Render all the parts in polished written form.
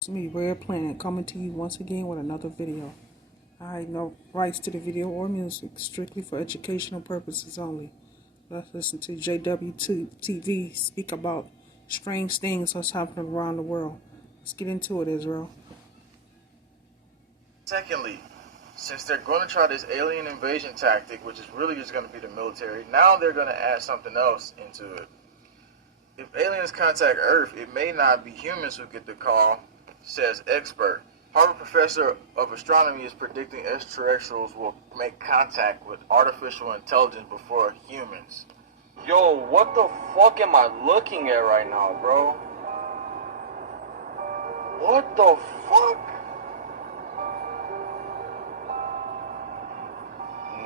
It's me, Rare Planet, coming to you once again with another video. I have no rights to the video or music, strictly for educational purposes only. Let's listen to JW2TV speak about strange things that's happening around the world. Let's get into it, Israel. Secondly, since they're going to try this alien invasion tactic, which is really just going to be the military, now they're going to add something else into it. If aliens contact Earth, it may not be humans who get the call, says expert. Harvard professor of astronomy is predicting extraterrestrials will make contact with artificial intelligence before humans. Yo, what the fuck am I looking at right now, bro? What the fuck?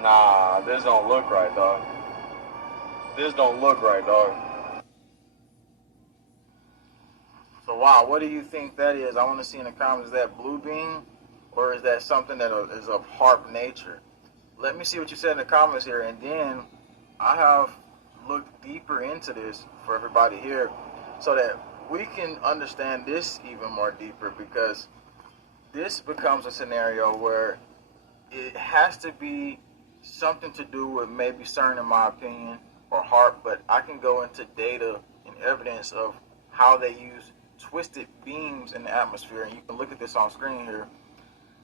Nah, this don't look right, dog. This don't look right, dog. So wow, what do you think that is? I want to see in the comments, is that blue beam or is that something that is of HAARP nature? Let me see what you said in the comments here, and then I have looked deeper into this for everybody here so that we can understand this even more deeper, because this becomes a scenario where it has to be something to do with maybe CERN, in my opinion, or HAARP, but I can go into data and evidence of how they use twisted beams in the atmosphere, and you can look at this on screen here.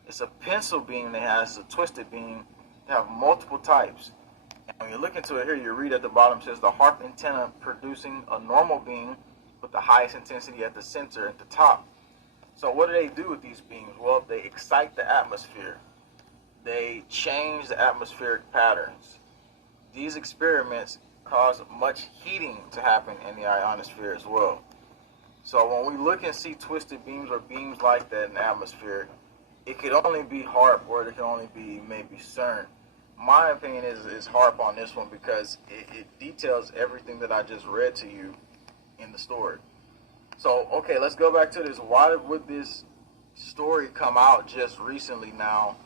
It's a pencil beam that has a twisted beam. They have multiple types, and when you look into it here, you read at the bottom, it says the HAARP antenna producing a normal beam with the highest intensity at the center at the top. So what do they do with these beams? Well, they excite the atmosphere. They change the atmospheric patterns. These experiments cause much heating to happen in the ionosphere as well. So when we look and see twisted beams or beams like that in the atmosphere, it could only be HAARP, or it could only be maybe CERN. My opinion is HAARP on this one, because it details everything that I just read to you in the story. So, okay, let's go back to this. Why would this story come out just recently now?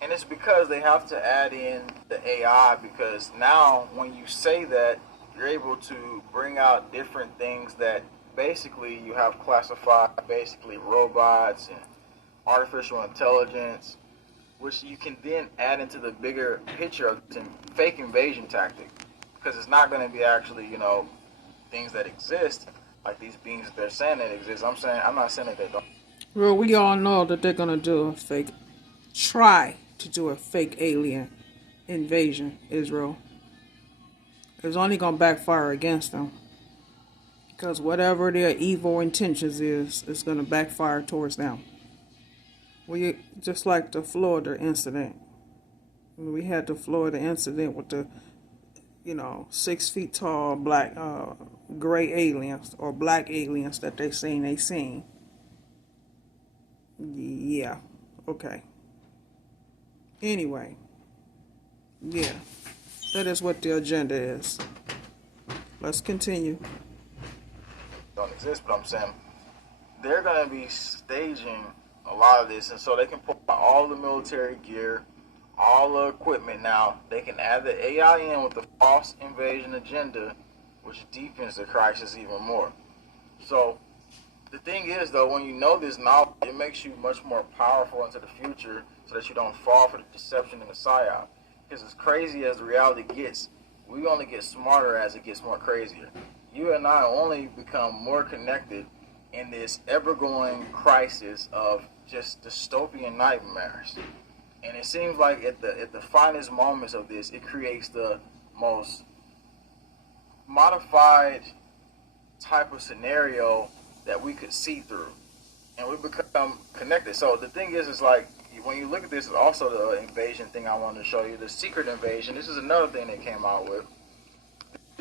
And it's because they have to add in the AI, because now when you say that, you're able to bring out different things that basically you have classified, basically robots and artificial intelligence, which you can then add into the bigger picture of the fake invasion tactic, because it's not going to be actually, things that exist, like these beings that they're saying that exist. I'm not saying that they don't. Well, we all know that they're gonna try to do a fake alien invasion, Israel. It's only gonna backfire against them, because whatever their evil intentions is, it's going to backfire towards them. We just like the Florida incident. We had the Florida incident with the, 6 feet tall black, gray aliens or black aliens that they seen. Yeah, okay. Anyway, yeah, that is what the agenda is. Let's continue. Don't exist, but I'm saying they're going to be staging a lot of this, and so they can put all the military gear, all the equipment. Now they can add the AI in with the false invasion agenda, which deepens the crisis even more. So the thing is, though, when you know this knowledge, it makes you much more powerful into the future, so that you don't fall for the deception and the psyop. Because as crazy as the reality gets, we only get smarter as it gets more crazier. You and I only become more connected in this ever-going crisis of just dystopian nightmares. And it seems like at the finest moments of this, it creates the most modified type of scenario that we could see through. And we become connected. So the thing is like, when you look at this, also the invasion thing I wanted to show you, the secret invasion. This is another thing they came out with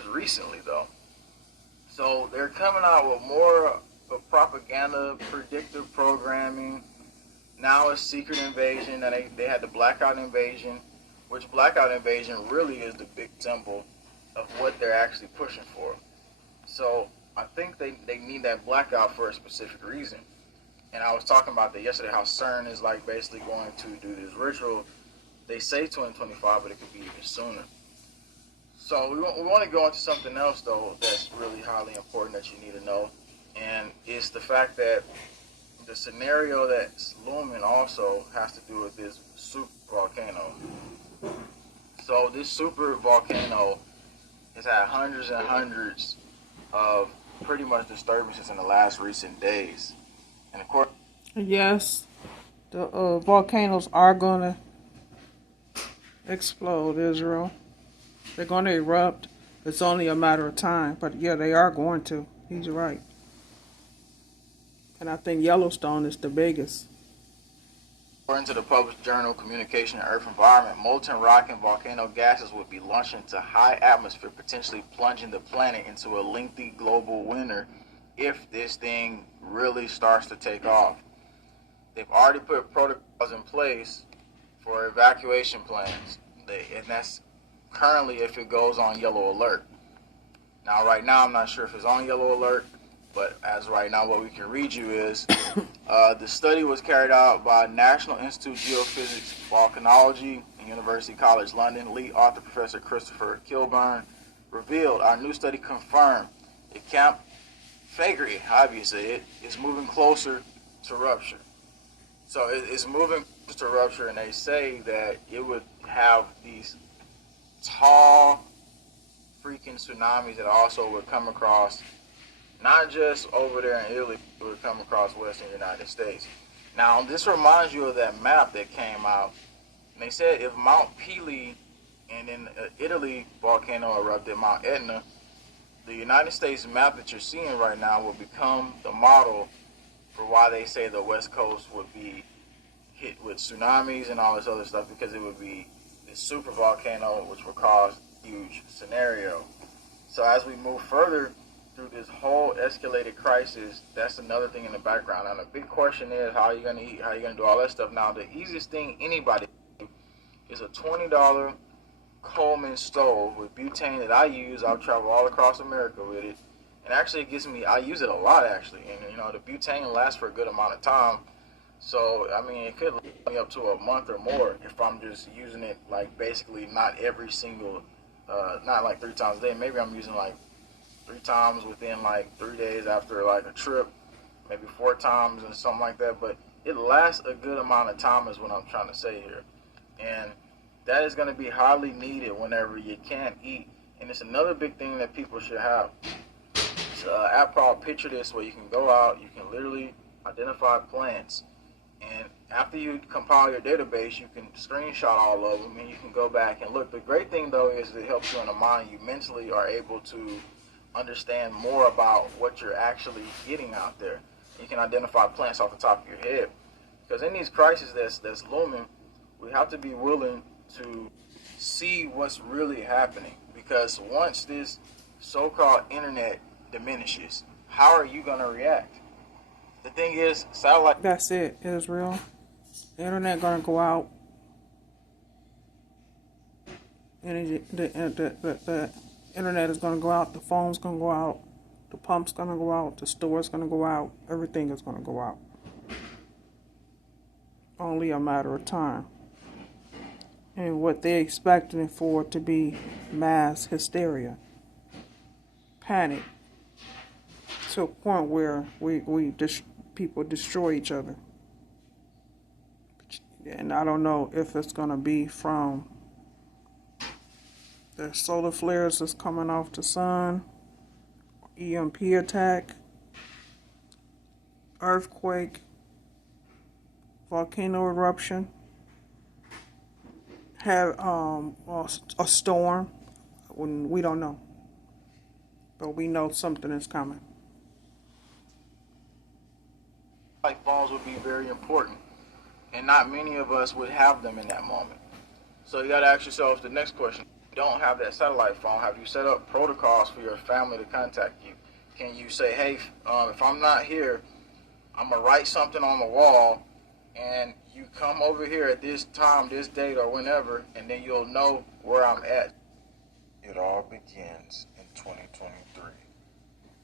recently, though. So they're coming out with more of propaganda, predictive programming. Now it's secret invasion, and they had the blackout invasion, which blackout invasion really is the big symbol of what they're actually pushing for. So I think they need that blackout for a specific reason. And I was talking about that yesterday, how CERN is like basically going to do this ritual. They say 2025, but it could be even sooner. So we want to go into something else, though, that's really highly important that you need to know. And it's the fact that the scenario that's looming also has to do with this super volcano. So this super volcano has had hundreds and hundreds of pretty much disturbances in the last recent days. And of course, Yes, the volcanoes are going to explode, Israel. They're going to erupt. It's only a matter of time. But yeah, they are going to. He's right. And I think Yellowstone is the biggest. according to the published journal Communication and Earth Environment, molten rock and volcano gases would be launched into high atmosphere, potentially plunging the planet into a lengthy global winter if this thing really starts to take off. They've already put protocols in place for evacuation plans, and that's currently if it goes on yellow alert. Now, right now, I'm not sure if it's on yellow alert, but as right now, what we can read you is the study was carried out by National Institute of Geophysics, Volcanology, and University College London. Lead author Professor Christopher Kilburn revealed our new study confirmed that Camp Fagre, obviously, it is moving closer to rupture. So it's moving to rupture, and they say that it would have these tall freaking tsunamis that also would come across, not just over there in Italy, it would come across Western United States. Now, this reminds you of that map that came out. And they said if Mount Pelee and in Italy volcano erupted, Mount Etna, the United States map that you're seeing right now will become the model for why they say the West Coast would be hit with tsunamis and all this other stuff, because it would be this super volcano which would cause a huge scenario. So as we move further through this whole escalated crisis, that's another thing in the background. And the big question is, how are you going to eat? How are you going to do all that stuff? Now, the easiest thing anybody can do is a $20 Coleman stove with butane that I use. I've traveled all across America with it. And actually, it gives me, I use it a lot, actually. And, you know, the butane lasts for a good amount of time. So, I mean, it could last me up to a month or more if I'm just using it, like, basically not every single, not like 3 times a day. Maybe I'm using, like, 3 times within, like, 3 days after, like, a trip. Maybe 4 times and something like that. But it lasts a good amount of time is what I'm trying to say here. And that is going to be highly needed whenever you can't eat. And it's another big thing that people should have. It's an app called Picture This, where you can go out, you can literally identify plants, and after you compile your database, you can screenshot all of them, and you can go back and look. The great thing, though, is it helps you in the mind. You mentally are able to understand more about what you're actually getting out there. You can identify plants off the top of your head. Because in these crises that's looming, we have to be willing to see what's really happening. Because once this so-called internet diminishes, how are you going to react? The thing is, satellite... That's it, Israel. The internet going to go out. Energy, the internet is going to go out. The phone's going to go out. The pump's going to go out. The store's going to go out. Everything is going to go out. Only a matter of time. And what they're expecting it for to be mass hysteria, panic, to a point where people destroy each other. And I don't know if it's going to be from the solar flares that's coming off the sun, EMP attack, earthquake, volcano eruption, have a storm. We don't know, but we know something is coming. Like phones would be very important, and not many of us would have them in that moment. So you got to ask yourself the next question: if you don't have that satellite phone, have you set up protocols for your family to contact you? Can you say, hey, if I'm not here, I'm gonna write something on the wall, and you come over here at this time, this date, or whenever, and then you'll know where I'm at. It all begins in 2023.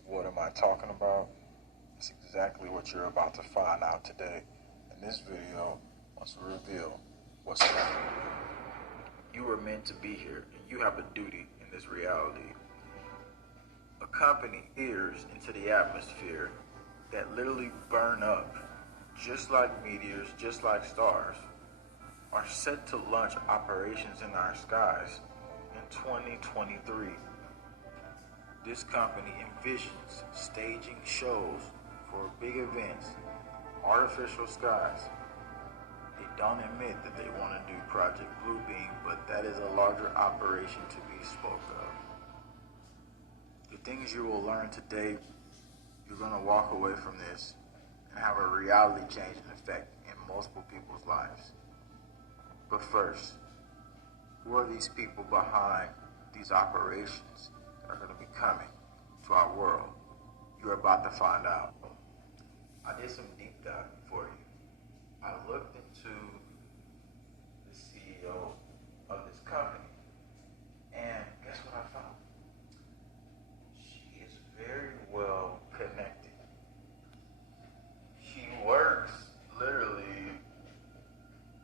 What am I talking about? It's exactly what you're about to find out today. And this video wants to reveal what's coming. You were meant to be here, and you have a duty in this reality. A company peers into the atmosphere that literally burn up just like meteors, just like stars, are set to launch operations in our skies in 2023. This company envisions staging shows for big events, artificial skies. They don't admit that they want to do Project Bluebeam, but that is a larger operation to be spoke of. The things you will learn today, you're going to walk away from this and have a reality changing effect in multiple people's lives. But first, who are these people behind these operations that are going to be coming to our world? You're about to find out. I did some deep diving for you. I looked into the CEO of this company, and guess what I found? She is very well connected. She works literally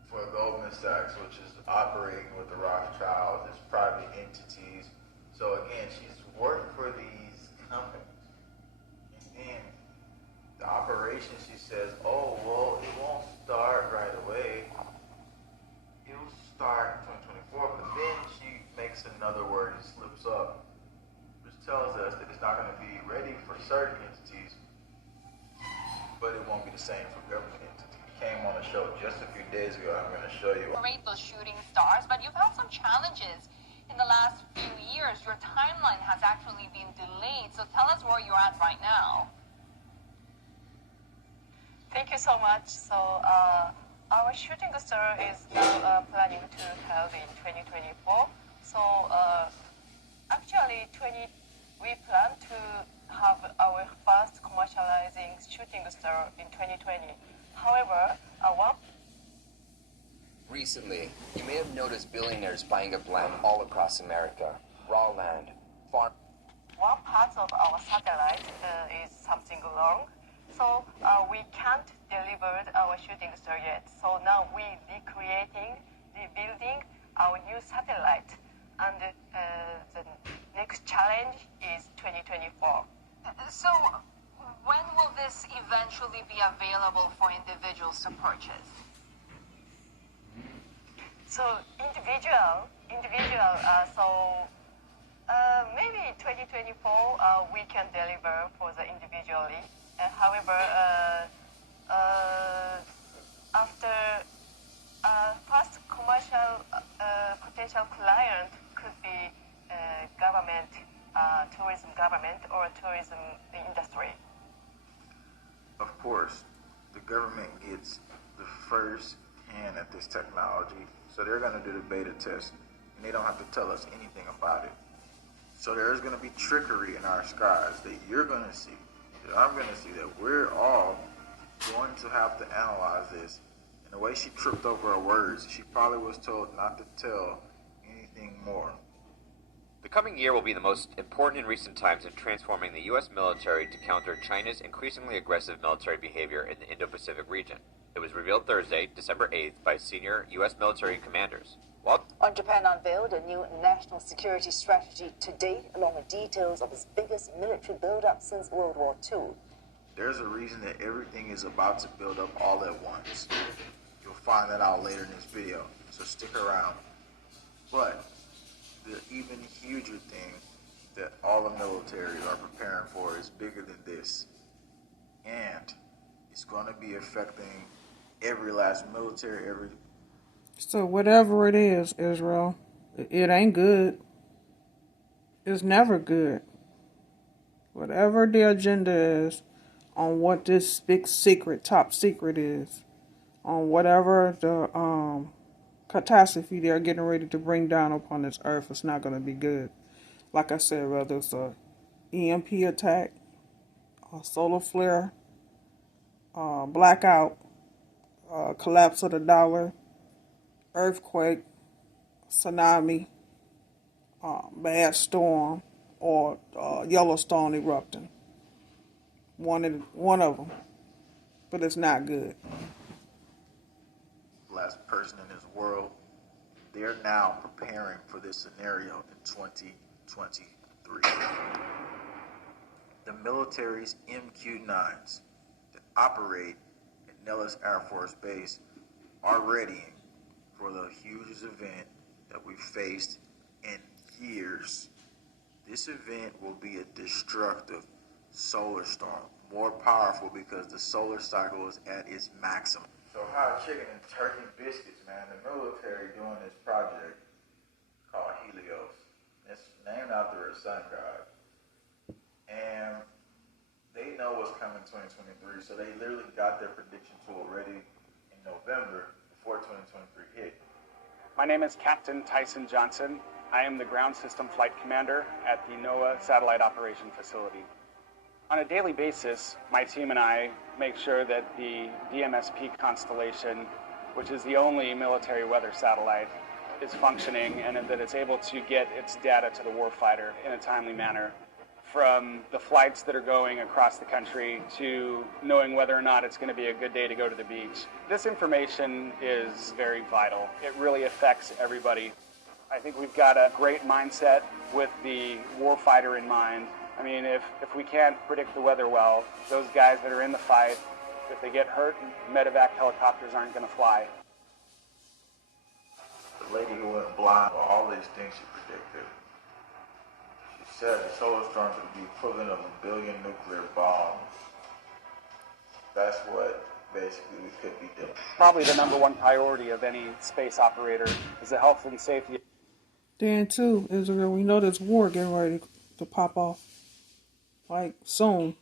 for Goldman Sachs, which is operating with the Rothschilds, its private entities. So again, she's worked for these companies. And then the operation, she says, oh, well, it won't start right away. It will start in 2024, but then she makes another word and slips up, which tells us that it's not going to be ready for certain entities, but it won't be the same for government entities. Came on the show just a few days ago. I'm going to show you. Rate those shooting stars, but you've had some challenges in the last few years. Your timeline has actually been delayed, so tell us where you're at right now. Thank you so much. So our shooting star is now planning to held in 2024. So actually, we plan to have our first commercializing shooting star in 2020. However, recently, you may have noticed billionaires buying up land all across America. Raw land, farm. one part of our satellite is something wrong. So we can't deliver our shooting star yet. So now we're rebuilding our new satellite. And the next challenge is 2024. So when will this eventually be available for individuals to purchase? So maybe 2024 we can deliver for the individually. However, after first commercial potential client could be government, tourism government, or tourism industry. Of course, the government gets the first hand at this technology, so they're going to do the beta test, and they don't have to tell us anything about it. So there is going to be trickery in our skies that you're going to see, that I'm going to see, that we're all going to have to analyze this. And the way she tripped over her words, she probably was told not to tell anything more. The coming year will be the most important in recent times in transforming the U.S. military to counter China's increasingly aggressive military behavior in the Indo-Pacific region. It was revealed Thursday, December 8th, by senior U.S. military commanders. Japan unveiled a new national security strategy today, along with details of its biggest military build-up since World War II. There's a reason that everything is about to build up all at once. You'll find that out later in this video, so stick around. But the even huger thing that all the military are preparing for is bigger than this. And it's going to be affecting every last military, So whatever it is, Israel, it ain't good. It's never good. Whatever the agenda is on what this big secret, top secret is, on whatever the catastrophe they're getting ready to bring down upon this earth, it's not going to be good. Like I said, whether it's a EMP attack, a solar flare, blackout, collapse of the dollar, earthquake, tsunami, bad storm, or Yellowstone erupting. One of them. But it's not good. last person in this world. They're now preparing for this scenario in 2023. The military's MQ-9s that operate at Nellis Air Force Base are readying for the hugest event that we've faced in years. This event will be a destructive solar storm, more powerful because the solar cycle is at its maximum. So hot chicken and turkey biscuits, man. The military doing this project called Helios. It's named after a sun god. And they know what's coming in 2023, so they literally got their prediction tool ready in November before 2023 hit. My name is Captain Tyson Johnson. I am the Ground System Flight Commander at the NOAA Satellite Operation Facility. On a daily basis, my team and I make sure that the DMSP constellation, which is the only military weather satellite, is functioning and that it's able to get its data to the warfighter in a timely manner. From the flights that are going across the country to knowing whether or not it's going to be a good day to go to the beach. This information is very vital. It really affects everybody. I think we've got a great mindset with the warfighter in mind. I mean, if we can't predict the weather well, those guys that are in the fight, if they get hurt, medevac helicopters aren't going to fly. The lady who went blind, all these things she predicted. She said the solar storm would be equivalent of 1 billion nuclear bombs. That's what basically we could be doing. Probably the number one priority of any space operator is the health and safety. Then too, Israel, we know this war getting ready to pop off, like, soon.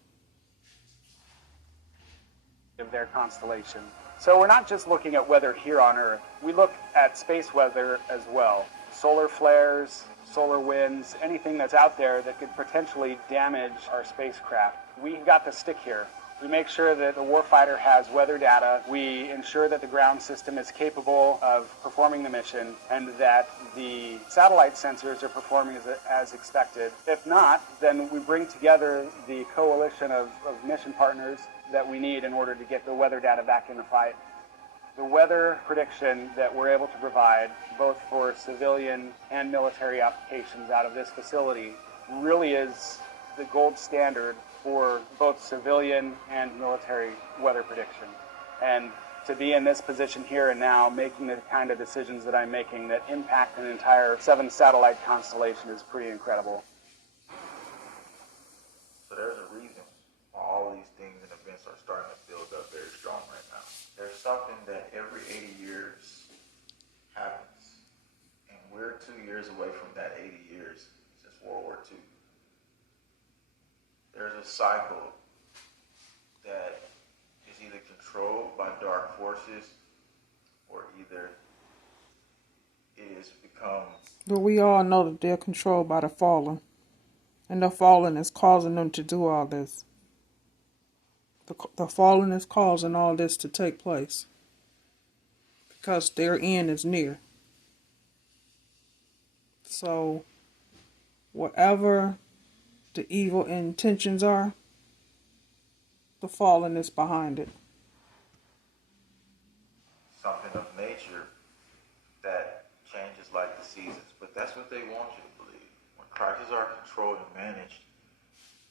Of their constellation. So we're not just looking at weather here on Earth. We look at space weather as well. Solar flares, solar winds, anything that's out there that could potentially damage our spacecraft. We've got the stick here. We make sure that the warfighter has weather data. We ensure that the ground system is capable of performing the mission and that the satellite sensors are performing as expected. If not, then we bring together the coalition of mission partners that we need in order to get the weather data back in the fight. The weather prediction that we're able to provide, both for civilian and military applications out of this facility, really is the gold standard for both civilian and military weather prediction. And to be in this position here and now, making the kind of decisions that I'm making that impact an entire 7-satellite constellation is pretty incredible. So there's a reason why all these things and events are starting to build up very strong right now. There's something that every 80 years happens. And we're 2 years away from that 80 years since World War II. There's a cycle that is either controlled by dark forces or either it has become... But we all know that they're controlled by the fallen. And the fallen is causing them to do all this. The fallen is causing all this to take place. Because their end is near. So, whatever the evil intentions are, the fallen is behind it. Something of nature that changes like the seasons. But that's what they want you to believe. When crises are controlled and managed,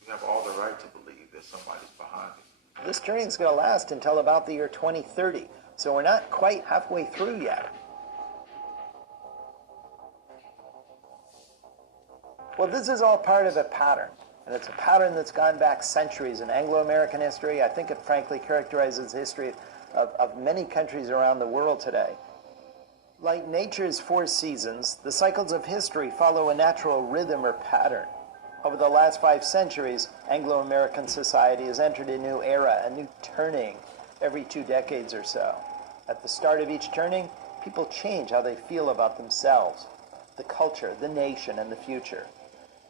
you have all the right to believe that somebody's behind it. This journey is going to last until about the year 2030, so we're not quite halfway through yet. Well, this is all part of a pattern, and it's a pattern that's gone back centuries in Anglo-American history. I think it frankly characterizes the history of many countries around the world today. Like nature's 4 seasons, the cycles of history follow a natural rhythm or pattern. Over the last 5 centuries, Anglo-American society has entered a new era, a new turning every 2 decades or so. At the start of each turning, people change how they feel about themselves, the culture, the nation, and the future.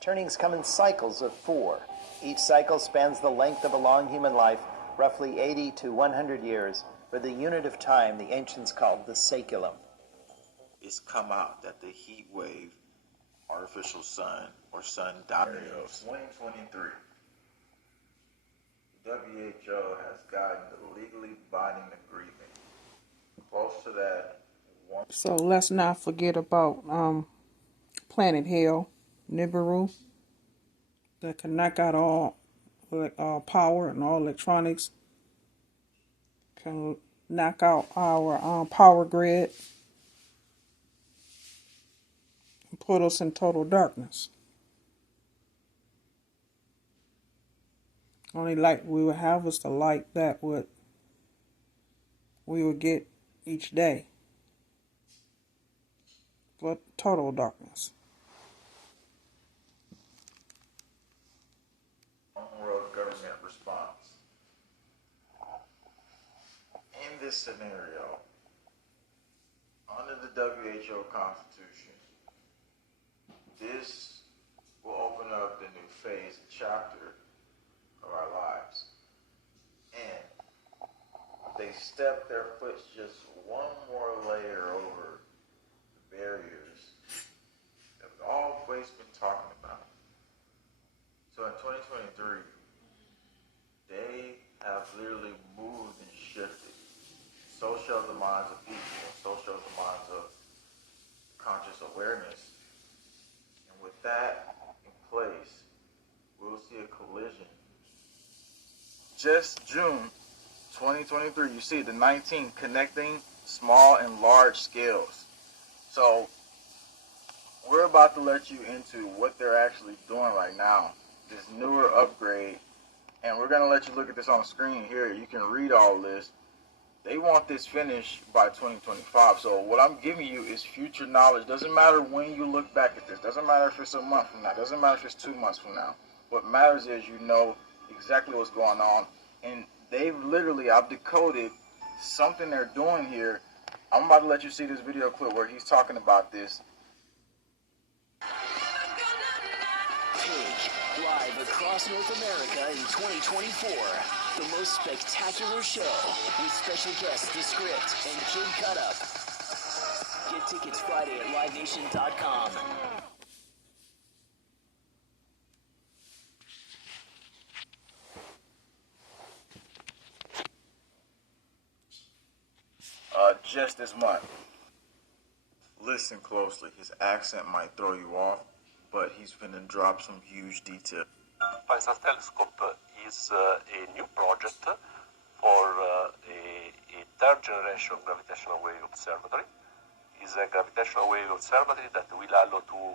Turnings come in cycles of 4. Each cycle spans the length of a long human life, roughly 80 to 100 years, or the unit of time the ancients called the saeculum. It's come out that the heat wave, artificial sun, or sun dominated 2023. WHO has gotten the legally binding agreement. Close to that. So let's not forget about Planet Hell, Nibiru, that can knock out all power and all electronics. can knock out our power grid and put us in total darkness. Only light we would have is the light that we would get each day. But total darkness. World government response. In this scenario, under the WHO Constitution, this will open up the new phase, chapter of our lives. And they step their foot just one more layer over the barriers that we've always been talking about. So in 2023, they have literally moved and shifted. So shall the minds of people, and so shall the minds of conscious awareness. And with that in place, we'll see a collision. Just June 2023, you see the 19 connecting small and large scales. So we're about to let you into what they're actually doing right now, this newer upgrade. And we're going to let you look at this on the screen here. You can read all this. They want this finished by 2025. So what I'm giving you is future knowledge. Doesn't matter when you look back at this. Doesn't matter if it's a month from now. Doesn't matter if it's 2 months from now. What matters is you know exactly what's going on. And they've literally, I've decoded something they're doing here. I'm about to let you see this video clip where he's talking about this. Pig, live across North America in 2024. The most spectacular show with special guests The Script and Kid Cutup. Get tickets Friday at livenation.com. Just this month. Listen closely. His accent might throw you off, but he's finna drop some huge detail. Einstein Telescope is a new project for a third generation gravitational wave observatory. It's a gravitational wave observatory that will allow to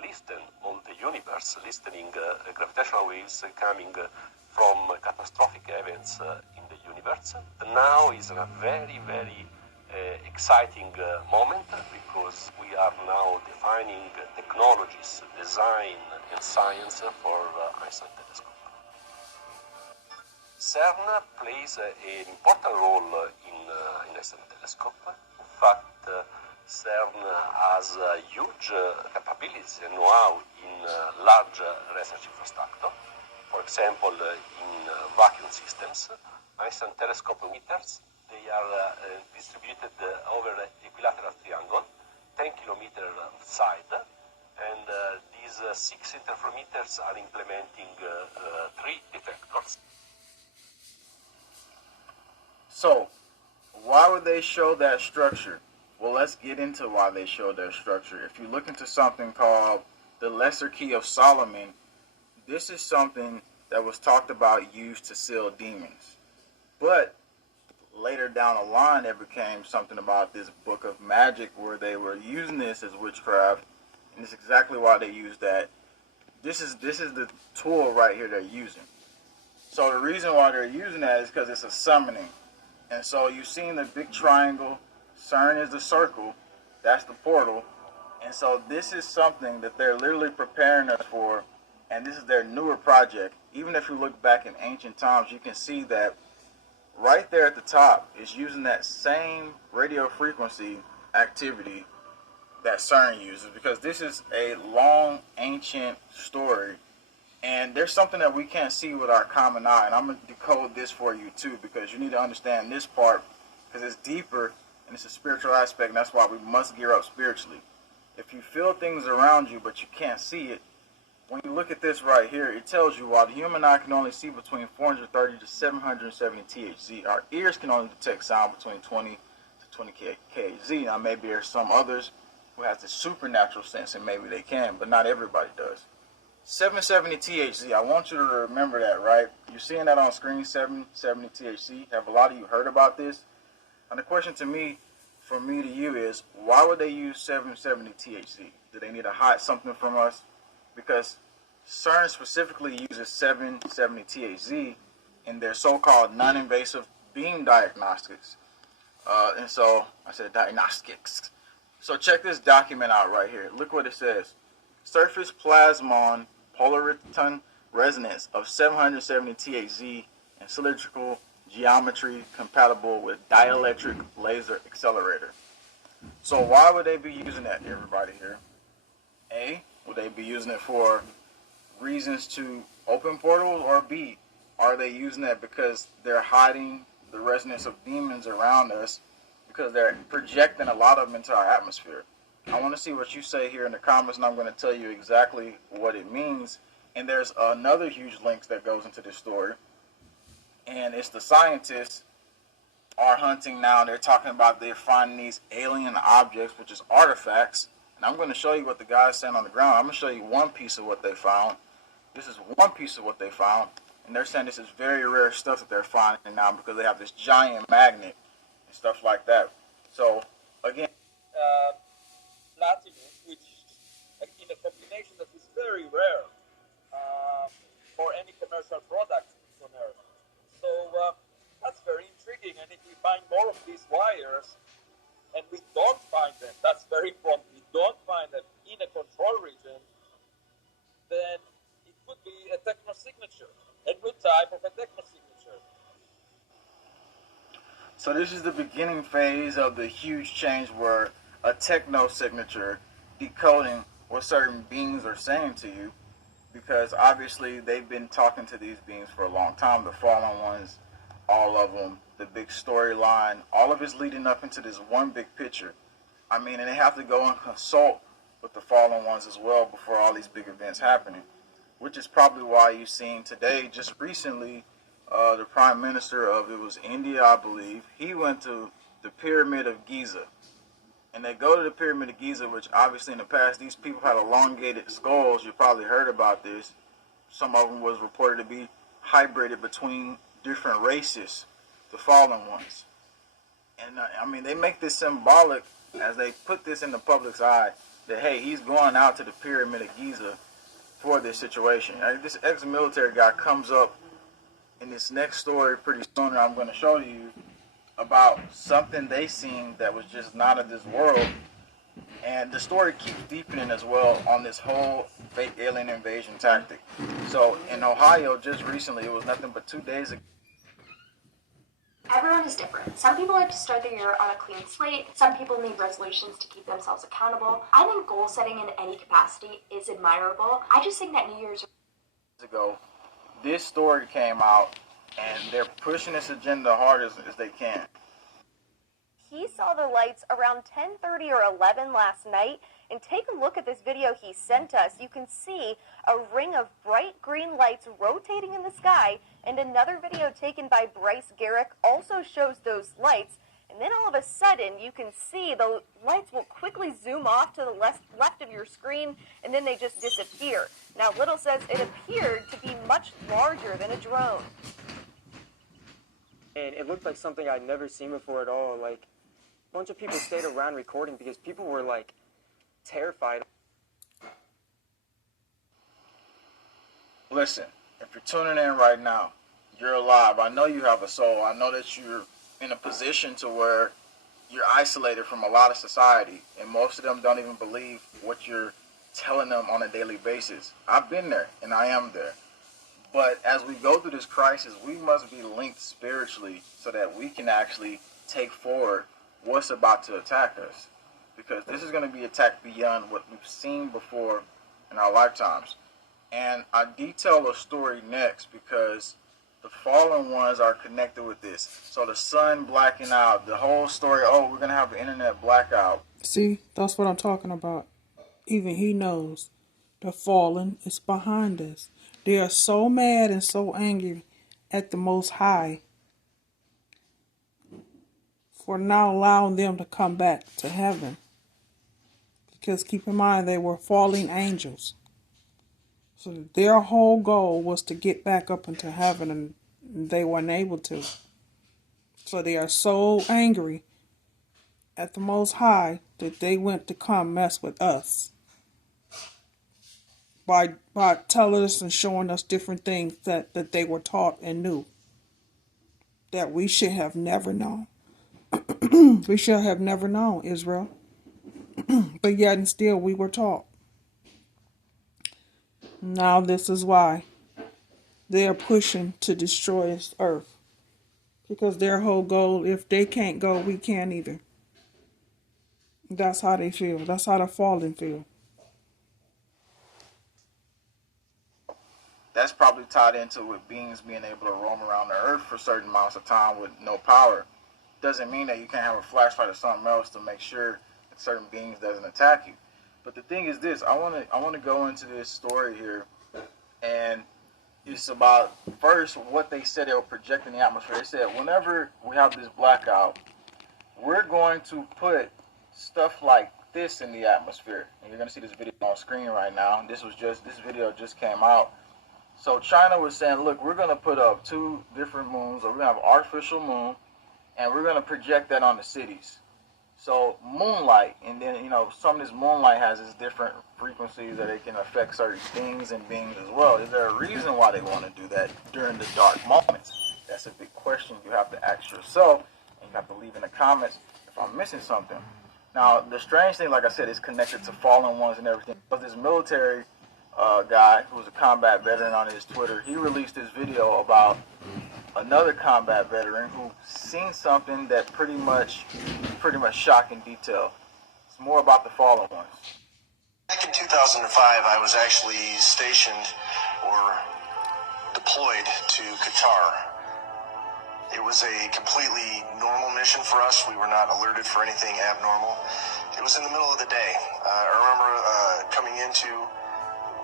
listen all the universe, listening gravitational waves coming from catastrophic events in the universe. Now is a very, very exciting moment because we are now defining technologies, design, and science for Einstein Telescope. CERN plays an important role in Einstein Telescope. In fact, CERN has huge capabilities and know-how in large research infrastructure. For example, in vacuum systems, Einstein Telescope emitters, they are distributed over an equilateral triangle, 10 kilometers side, and these 6 interferometers are implementing 3 detectors. So, why would they show that structure? Well, let's get into why they show that structure. If you look into something called the Lesser Key of Solomon, this is something that was talked about used to seal demons. But later down the line, there became something about this book of magic where they were using this as witchcraft, and it's exactly why they use that. This is the tool right here they're using. So the reason why they're using that is because it's a summoning. And so you've seen the big triangle, CERN is the circle, that's the portal. And so this is something that they're literally preparing us for, and this is their newer project. Even if you look back in ancient times, you can see that right there at the top is using that same radio frequency activity that CERN uses, because this is a long, ancient story, and there's something that we can't see with our common eye, and I'm going to decode this for you too, because you need to understand this part, because it's deeper, and it's a spiritual aspect, and that's why we must gear up spiritually. If you feel things around you, but you can't see it, when you look at this right here, it tells you while the human eye can only see between 430 to 770 THz, our ears can only detect sound between 20 to 20 kHz. Now maybe there's some others who has the supernatural sense, and maybe they can, but not everybody does. 770 THZ. I want you to remember that, right? You're seeing that on screen, 770 THZ. Have a lot of you heard about this? And the question from me to you is, why would they use 770 THZ? Do they need to hide something from us? Because CERN specifically uses 770 THZ in their so-called non-invasive beam diagnostics. And so, I said diagnostics. So check this document out right here. Look what it says. Surface plasmon polariton resonance of 770 THZ and cylindrical geometry compatible with dielectric laser accelerator. So why would they be using that, everybody here? A, would they be using it for reasons to open portals? Or B, are they using that because they're hiding the resonance of demons around us because they're projecting a lot of them into our atmosphere? I want to see what you say here in the comments, and I'm going to tell you exactly what it means. And there's another huge link that goes into this story, and it's the scientists are hunting now. They're talking about they're finding these alien objects, which is artifacts. And I'm going to show you what the guy's saying on the ground. I'm going to show you one piece of what they found. This is one piece of what they found. And they're saying this is very rare stuff that they're finding now because they have this giant magnet and stuff like that. So, again, platinum, which in a combination that is very rare for any commercial product on Earth. So that's very intriguing. And if we find more of these wires, and we don't find them, that's very important, we don't find them in a control region, then it could be a technosignature, a good type of a technosignature. So this is the beginning phase of the huge change where a techno-signature decoding what certain beings are saying to you, because obviously they've been talking to these beings for a long time, the fallen ones, all of them, the big storyline, all of it's leading up into this one big picture. I mean, and they have to go and consult with the fallen ones as well before all these big events happening, which is probably why you've seen today, just recently, the Prime Minister of, it was India, I believe, he went to the Pyramid of Giza. And they go to the Pyramid of Giza, which obviously in the past, these people had elongated skulls. You probably heard about this. Some of them was reported to be hybrided between different races, the fallen ones. And I mean, they make this symbolic as they put this in the public's eye that, hey, he's going out to the Pyramid of Giza for this situation. This ex-military guy comes up in this next story pretty soon, and I'm going to show you about something they seen that was just not of this world. And the story keeps deepening as well on this whole fake alien invasion tactic. So in Ohio, just recently, it was nothing but 2 days ago. Everyone is different. Some people like to start the year on a clean slate. Some people need resolutions to keep themselves accountable. I think goal setting in any capacity is admirable. I just think that New Year's ago, this story came out, and they're pushing this agenda hard as they can. He saw the lights around 10:30 or 11 last night, and take a look at this video he sent us. You can see a ring of bright green lights rotating in the sky, and another video taken by Bryce Garrick also shows those lights. And then all of a sudden, you can see the lights will quickly zoom off to the left of your screen, and then they just disappear. Now, Little says it appeared to be much larger than a drone. And it looked like something I'd never seen before at all. Like, a bunch of people stayed around recording because people were, like, terrified. Listen, if you're tuning in right now, you're alive. I know you have a soul. I know that you're in a position to where you're isolated from a lot of society, and most of them don't even believe what you're telling them on a daily basis. I've been there, and I am there. But as we go through this crisis, we must be linked spiritually so that we can actually take forward what's about to attack us. Because this is going to be attacked beyond what we've seen before in our lifetimes. And I detail a story next because the fallen ones are connected with this. So the sun blacking out, the whole story, oh, we're going to have an internet blackout. See, that's what I'm talking about. Even he knows the fallen is behind us. They are so mad and so angry at the Most High for not allowing them to come back to heaven. Because keep in mind, they were fallen angels. So their whole goal was to get back up into heaven, and they weren't able to. So they are so angry at the Most High that they went to come mess with us by telling us and showing us different things that they were taught and knew that we should have never known. We should have never known, Israel. But yet and still we were taught. Now this is why they are pushing to destroy this earth. Because their whole goal, if they can't go, we can't either. That's how they feel. That's how the fallen feel. That's probably tied into with beings being able to roam around the earth for certain amounts of time with no power. Doesn't mean that you can't have a flashlight or something else to make sure that certain beings doesn't attack you. But the thing is this, I want to go into this story here, and it's about first what they said they were projecting in the atmosphere. They said whenever we have this blackout, we're going to put stuff like this in the atmosphere. And you're going to see this video on screen right now. This video just came out. So China was saying, look, we're going to put up 2 different moons, or we're going to have an artificial moon, and we're going to project that on the cities. So moonlight, and then, some of this moonlight has its different frequencies that it can affect certain things and beings as well. Is there a reason why they want to do that during the dark moments? That's a big question you have to ask yourself, and you have to leave in the comments if I'm missing something. Now, the strange thing, like I said, is connected to fallen ones and everything. But this military guy who's a combat veteran on his Twitter, he released this video about another combat veteran who seen something that pretty much shocking detail. It's more about the fallen ones. Back in 2005, I was actually stationed or deployed to Qatar. It was a completely normal mission for us. We were not alerted for anything abnormal. It was in the middle of the day. I remember coming into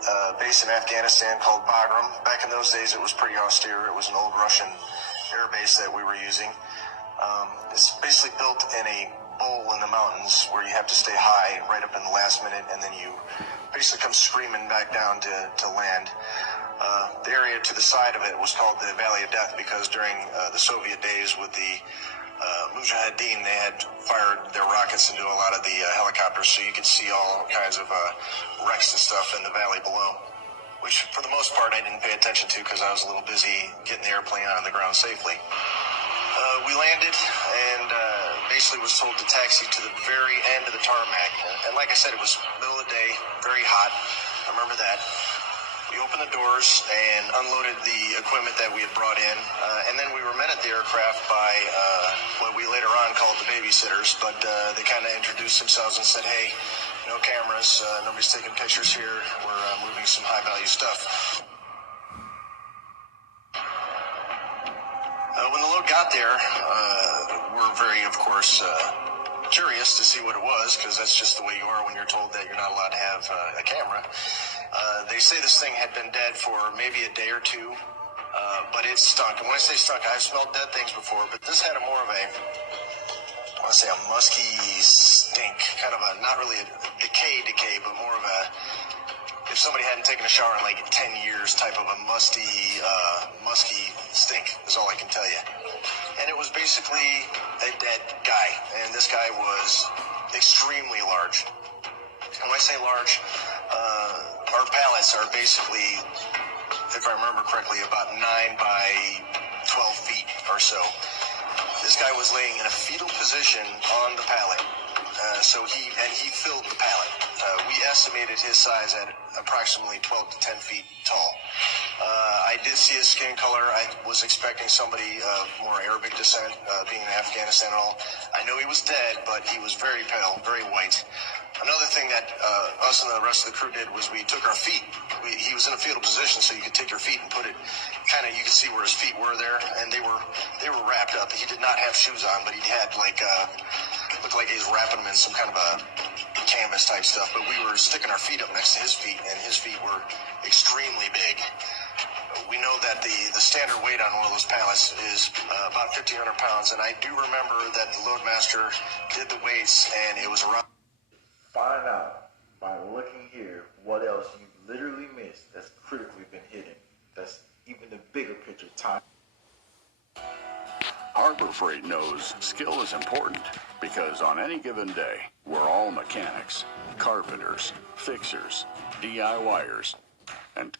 a base in Afghanistan called Bagram. Back in those days, it was pretty austere. It was an old Russian air base that we were using. It's basically built in a bowl in the mountains where you have to stay high right up in the last minute, and then you basically come screaming back down to land. The area to the side of it was called the Valley of Death because during the Soviet days with the Mujahideen, they had fired their rockets into a lot of the helicopters, so you could see all kinds of wrecks and stuff in the valley below, which for the most part I didn't pay attention to because I was a little busy getting the airplane on the ground safely. We landed and basically was told to taxi to the very end of the tarmac. And like I said, it was middle of the day, very hot. I remember that. We opened the doors and unloaded the equipment that we had brought in. And then we were met at the aircraft by what we later on called the babysitters. But they kind of introduced themselves and said, hey, no cameras, nobody's taking pictures here. We're moving some high-value stuff. When the load got there, we're very, of course, curious to see what it was, because that's just the way you are when you're told that you're not allowed to have a camera. They say this thing had been dead for maybe a day or two, but it stunk. And when I say stunk, I've smelled dead things before, but this had more of a, I want to say a musky stink, kind of a, not really a decay, but more of a, if somebody hadn't taken a shower in like 10 years type of a musky stink is all I can tell you. And it was basically a dead guy, and this guy was extremely large. And when I say large, our pallets are basically, if I remember correctly, about 9 by 12 feet or so. This guy was laying in a fetal position on the pallet. So he filled the pallet. We estimated his size at approximately 12 to 10 feet tall. I did see his skin color. I was expecting somebody of more Arabic descent, being in Afghanistan and all. I know he was dead, but he was very pale, very white. Another thing that us and the rest of the crew did was we took our feet. He was in a fetal position, so you could take your feet and put it kind of, you could see where his feet were there, and they were wrapped up. He did not have shoes on, but he had like looked like he was wrapping them in some kind of a canvas type stuff. But we were sticking our feet up next to his feet, and his feet were extremely big. We know that the standard weight on one of those pallets is about 1,500 pounds, and I do remember that the Loadmaster did the weights, and it was around. Find out by looking here what else you literally missed, that's critically been hidden. That's even the bigger picture time. Harbor Freight knows skill is important because on any given day, we're all mechanics, carpenters, fixers, DIYers, and